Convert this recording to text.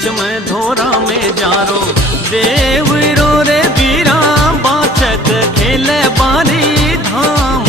बीच में धोरा में जारो देव रो रे बीरा बाचक खेले बारी धाम